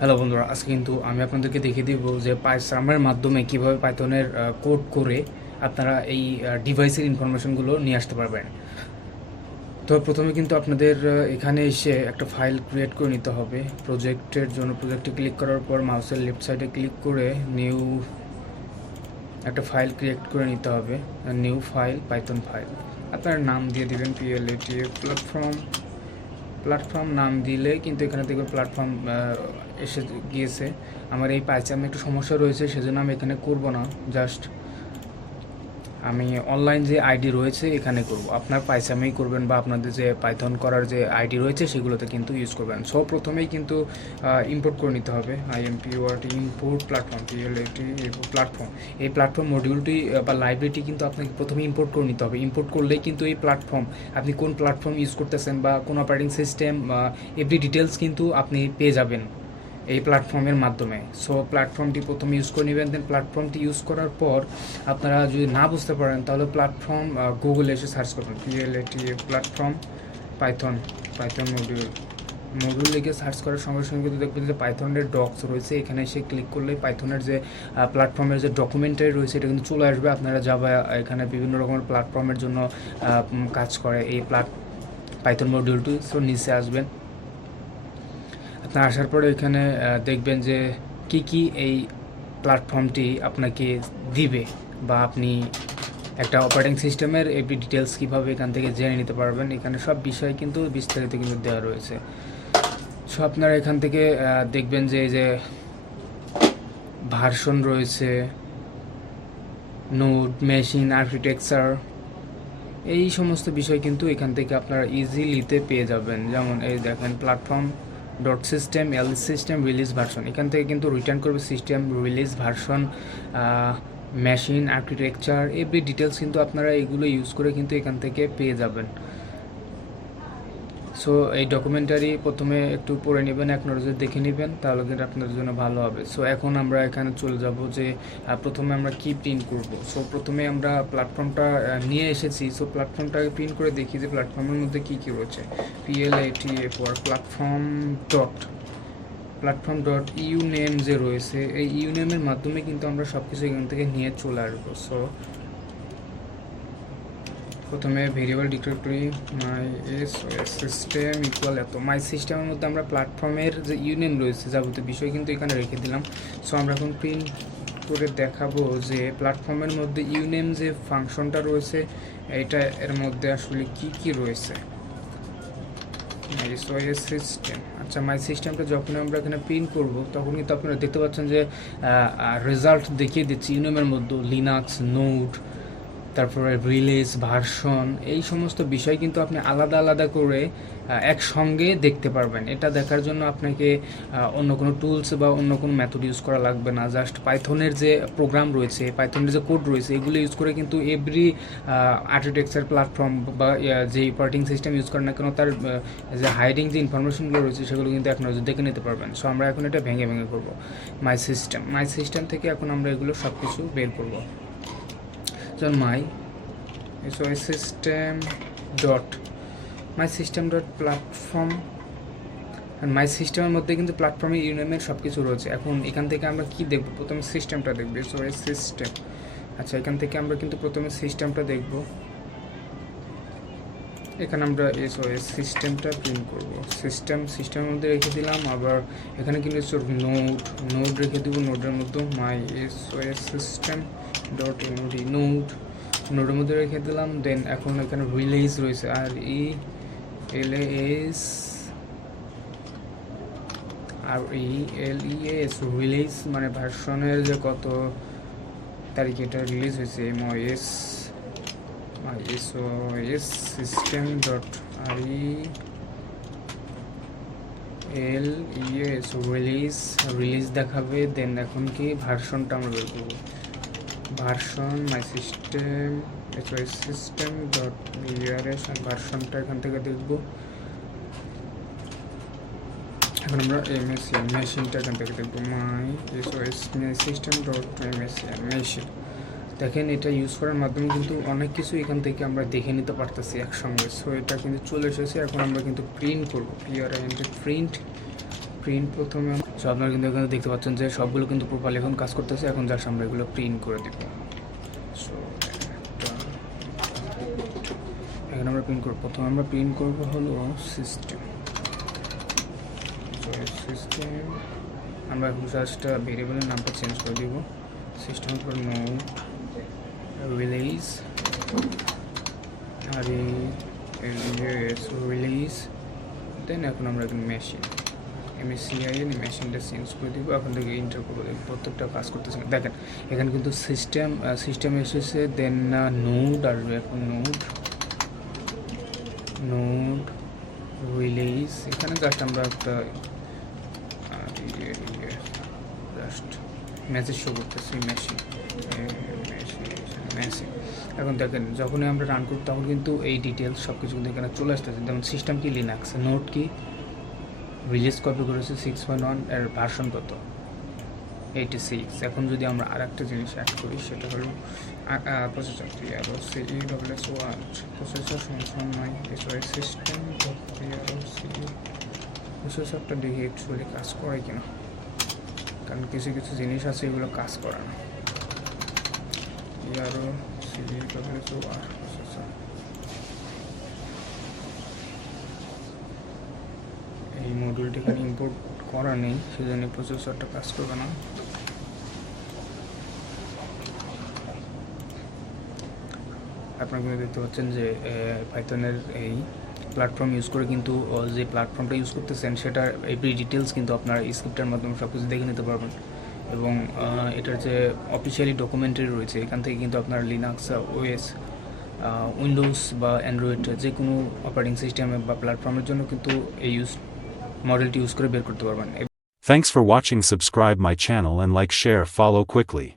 Hello বন্ধুরা, আজকে কিন্তু আমি আপনাদেরকে দেখিয়ে দিব যে পাইথনের মাধ্যমে কিভাবে পাইথনের কোড করে আপনারা এই ডিভাইসের ইনফরমেশনগুলো নিয়ে আসতে পারবেন। তো প্রথমে কিন্তু আপনাদের এখানে এসে একটা ফাইল ক্রিয়েট করে নিতে হবে। প্রজেক্টের জন্য প্রজেক্টে ক্লিক করার পর মাউসের লেফট সাইডে ক্লিক করে নিউ একটা ফাইল ক্রিয়েট করে নিতে হবে। New file, Python file. আপনার নাম দিয়ে দিবেন PLATA প্ল্যাটফর্ম নাম দিলে কিন্তু এখানে দেখবেন প্ল্যাটফর্ম এসে গিয়েছে। আমার এই পাইথনে একটু সমস্যা রয়েছে, সেজন্য আমি এখানে করব না, জাস্ট আমি অনলাইন যে আইডি রয়েছে এখানে করব। আপনার পাইসামেই করবেন বা আপনাদের যে পাইথন করার যে আইডি রয়েছে সেগুলোতে কিন্তু ইউজ করবেন। সো প্রথমেই কিন্তু ইম্পোর্ট করে নিতে হবে IMPORT import platform PLAT platform. এই প্ল্যাটফর্ম মডিউলটি বা লাইব্রেরিটি কিন্তু আপনাকে প্রথমে ইম্পোর্ট করে নিতে হবে। ইম্পোর্ট করলেই কিন্তু এই প্ল্যাটফর্ম, আপনি কোন প্ল্যাটফর্ম ইউজ করতেছেন বা কোন অপারেটিং সিস্টেম, এভরি ডিটেলস কিন্তু আপনি পেয়ে যাবেন এই প্ল্যাটফর্মের মাধ্যমে। সো প্ল্যাটফর্মটি প্রথমে ইউজ করে নেবেন। দেন প্ল্যাটফর্মটি ইউজ করার পর আপনারা যদি না বুঝতে পারেন তাহলে প্ল্যাটফর্ম গুগলে এসে সার্চ করবেন PLATA প্ল্যাটফর্ম পাইথন মডিউল লিখে সার্চ করার সঙ্গে সঙ্গে কিন্তু দেখবেন যে পাইথনের ডক্স রয়েছে। এখানে এসে ক্লিক করলে পাইথনের যে প্ল্যাটফর্মের যে ডকুমেন্টারি রয়েছে এটা কিন্তু চলে আসবে। আপনারা যাবা এখানে বিভিন্ন রকমের প্ল্যাটফর্মের জন্য কাজ করে এই পাইথন মডিউলটি। সো নিচে আসবেন, আপনার আসার পরে এখানে দেখবেন যে কি এই প্ল্যাটফর্মটি আপনাকে দিবে বা আপনি একটা অপারেটিং সিস্টেমের এভরি ডিটেলস কীভাবে এখান থেকে জেনে নিতে পারবেন। এখানে সব বিষয় কিন্তু বিস্তারিত কিন্তু দেওয়া রয়েছে। সো আপনারা এখান থেকে দেখবেন যে এই যে ভার্সন রয়েছে, নোড, মেশিন আর্কিটেকচার, এই সমস্ত বিষয় কিন্তু এখান থেকে আপনারা ইজিলিতে পেয়ে যাবেন। যেমন এই দেখেন platform dot system system release version, এখান থেকে কিন্তু রিটার্ন করবে system release version, machine architecture, every details কিন্তু আপনারা এগুলো ইউজ করে কিন্তু এখান থেকে পেয়ে যাবেন। সো এই ডকুমেন্টারি প্রথমে একটু পড়ে নেবেন, এক নজরে দেখে নেবেন, তাহলে কিন্তু আপনাদের জন্য ভালো হবে। সো এখন আমরা এখানে চলে যাব যে প্রথমে আমরা কি প্রিন্ট করব। সো প্রথমে আমরা প্ল্যাটফর্মটা নিয়ে এসেছি। সো প্ল্যাটফর্মটাকে প্রিন্ট করে দেখি যে প্ল্যাটফর্মের মধ্যে কী কী রয়েছে। PLATA platform dot U name যে রয়েছে, এই ইউ নেমের মাধ্যমে কিন্তু আমরা সব কিছু এখান থেকে নিয়ে চলে আসবো। সো প্রথমে ভেরিয়েবল ডিরেক্টরি মাই সিস্টেম ইকুয়াল এত, মাই সিস্টেমের মধ্যে আমরা প্ল্যাটফর্মের যে ইউনেম রয়েছে যাবতীয় বিষয় কিন্তু এখানে রেখে দিলাম। সো আমরা এখন প্রিন্ট করে দেখাবো যে প্ল্যাটফর্মের মধ্যে ইউনেম যে ফাংশনটা রয়েছে এটা এর মধ্যে আসলে কি রয়েছে। সিস্টেম, আচ্ছা মাই সিস্টেমটা যখন আমরা এখানে প্রিন্ট করব তখন কিন্তু আপনারা দেখতে পাচ্ছেন যে রেজাল্ট দেখিয়ে দিচ্ছি ইউনেমের মধ্যে লিনাক্স, নোড, তারপরে রিলিজ ভার্সন, এই সমস্ত বিষয় কিন্তু আপনি আলাদা আলাদা করে একসঙ্গে দেখতে পারবেন। এটা দেখার জন্য আপনাকে অন্য কোনো টুলস বা অন্য কোনো মেথড ইউজ করা লাগবে না। জাস্ট পাইথনের যে প্রোগ্রাম রয়েছে, পাইথনের যে কোড রয়েছে, এগুলো ইউজ করে কিন্তু এভরি আর্কিটেকচার প্ল্যাটফর্ম বা যে অপারেটিং সিস্টেম ইউজ করেন না কেন তার যে হাইডিং যে ইনফরমেশনগুলো রয়েছে সেগুলো কিন্তু এক নজর দেখে নিতে পারবেন। সো আমরা এখন এটা ভেঙে করবো। মাই সিস্টেম থেকে এখন আমরা এগুলো সব কিছু বের করবো। যেমন মাই সিস্টেম ডট প্ল্যাটফর্ম, মাই সিস্টেমের মধ্যে কিন্তু প্ল্যাটফর্মে ইউনেমের সব কিছু রয়েছে। এখন এখান থেকে আমরা কি দেখব, প্রথমে সিস্টেমটা দেখব। সিস্টেম, আচ্ছা এখান থেকে আমরা কিন্তু প্রথমে সিস্টেমটা দেখব। এখানে আমরা সিস্টেমটা প্রিন্ট করব। সিস্টেমের মধ্যে রেখে দিলাম। আবার এখানে কিন্তু নোড রেখে দেবো। নোডের মধ্যে মাই সিস্টেম ডট নোডের মধ্যে রেখে দিলাম। দেন এখন এখানে রিলিজ রয়েছে, RELEAS রিলিজ মানে ভার্সনের যে কত তারিখে এটা রিলিজ হয়েছে। MOS system dot RELEAS release দেখাবে। দেন এখন কি ভার্সনটা আমরা বের করবো। ভার্সন মাই সিস্টেম ডট VRS ভার্সনটা এখান থেকে দেখব। এখন আমরা মেশিনটা এখান থেকে দেখবো। মাই সিস্টেম ডট মেশিন, দেখেন এটা ইউজ করার মাধ্যমে কিন্তু অনেক কিছু এখান থেকে আমরা দেখে নিতে পারতেছি একসঙ্গে। সো এটা কিন্তু চলে এসেছে। এখন আমরা কিন্তু প্রিন্ট করবো। প্রিন্ট প্রথমে সো আপনারা কিন্তু এখানে দেখতে পাচ্ছেন যে সবগুলো কিন্তু প্রপারলি এখন কাজ করতেছে। এখন জাস্ট আমরা এগুলো প্রিন্ট করে দিব। সো এখানে আমরা প্রিন্ট করব, প্রথমে আমরা প্রিন্ট করব হলো সিস্টেম। সো সিস্টেম আমরা এখন জাস্ট ভেরিয়েবলের নামটা চেঞ্জ করে দিব। সিস্টেমের উপর নোড রিলিজ আর রিলিজ দেন এখন আমরা এখন মেশিন MSCIN মেশিনটা চেঞ্জ করে দিব। এখন থেকে ইন্টার করবো, প্রত্যেকটা কাজ করতেছে। দেখেন এখানে কিন্তু সিস্টেম এসেছে, দেন নোড আর এখন নোড রিলিজ। এখানে জাস্ট আমরা একটা জাস্ট মেসেজ শো করতেছি মেশিন। এখন দেখেন যখনই আমরা রান করব তখন কিন্তু এই ডিটেলস সব কিছু কিন্তু এখানে চলে আসতেছে। যেমন সিস্টেম কি লিনাক্স, নোড কি রিলিজ কপি করেছে 6.1 এর ভার্সন কত 86। এখন যদি আমরা আর একটা জিনিস অ্যাড করি সেটা হলো প্রসেসর CEWS1 প্রসেসর নয় সিস্টেম প্রসেসরটা দেখি অ্যাকচুয়ালি কাজ করে কিনা, কারণ কিছু কিছু জিনিস আছে এগুলো কাজ করে না। CEWS1 প্রসেসর এই মডিউলটি এখানে ইম্পোর্ট করা নেই, সেজন্য প্রসেসরটা কাজ করবে না। আপনারা কিন্তু দেখতে পাচ্ছেন যে পাইথনের এই প্ল্যাটফর্ম ইউজ করে কিন্তু যে প্ল্যাটফর্মটা ইউজ করতেছেন সেটার এভরি ডিটেলস কিন্তু আপনার স্ক্রিপ্টের মাধ্যমে সব কিছু দেখে নিতে পারবেন। এবং এটার যে অফিসিয়ালি ডকুমেন্টারি রয়েছে এখান থেকে কিন্তু আপনার লিনাক্স ওএস উইন্ডোজ বা অ্যান্ড্রয়েড যে কোনো অপারেটিং সিস্টেমে বা প্ল্যাটফর্মের জন্য কিন্তু এই মডেলটি ইউজ করে বের করতে পারবেন। Thanks for watching. Subscribe my channel and like, share, follow quickly.